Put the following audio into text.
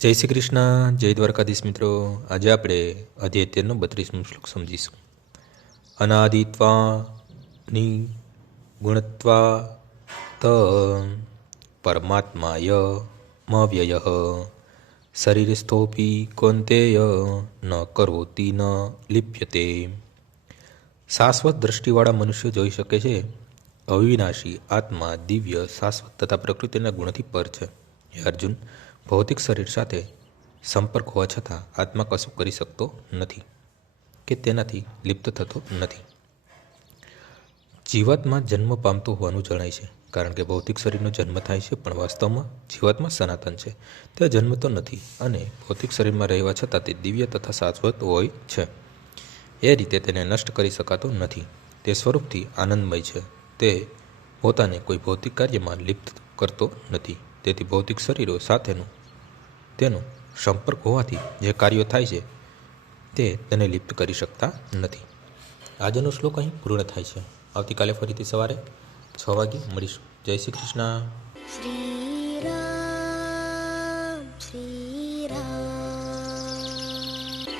જય શ્રી કૃષ્ણ, જય દ્વારકાધીશ મિત્રો. આજે આપણે અધ્યાય તેરનો બત્રીસમો શ્લોક સમજીશું. અનાદિત્વાની ગુણત્વા ત પરમાત્માય મવ્યય. શરીરસ્થોપી કોંતેય ન કરોતી ન લિપ્યતે. શાશ્વત દ્રષ્ટિવાળા મનુષ્ય જોઈ શકે છે. અવિનાશી આત્મા દિવ્ય, શાશ્વત તથા પ્રકૃતિના ગુણથી પર છે. હે અર્જુન ભૌતિક શરીર સાથે સંપર્ક હોવા છતાં આત્મા કશું કરી શકતો નથી કે તેનાથી લિપ્ત થતો નથી. જીવાતમાં જન્મ પામતો હોવાનું જણાય છે, કારણ કે ભૌતિક શરીરનો જન્મ થાય છે પણ વાસ્તવમાં જીવાતમાં સનાતન છે. તે જન્મતો નથી અને ભૌતિક શરીરમાં રહેવા છતાં તે દિવ્ય તથા શાશ્વત હોય છે. એ રીતે તેને નષ્ટ કરી શકાતો નથી. તે સ્વરૂપથી આનંદમય છે. તે પોતાને કોઈ ભૌતિક કાર્યમાં લિપ્ત કરતો નથી. તેથી ભૌતિક શરીરો સાથેનું તેનો સંપર્ક હોવાથી જે કાર્યો થાય છે, તે તેને લિપ્ત કરી શકતા નથી. આજનો શ્લોક અહીં પૂર્ણ થાય છે. આવતીકાલે ફરીથી સવારે છ વાગે મળીશું. જય શ્રી કૃષ્ણ. શ્રી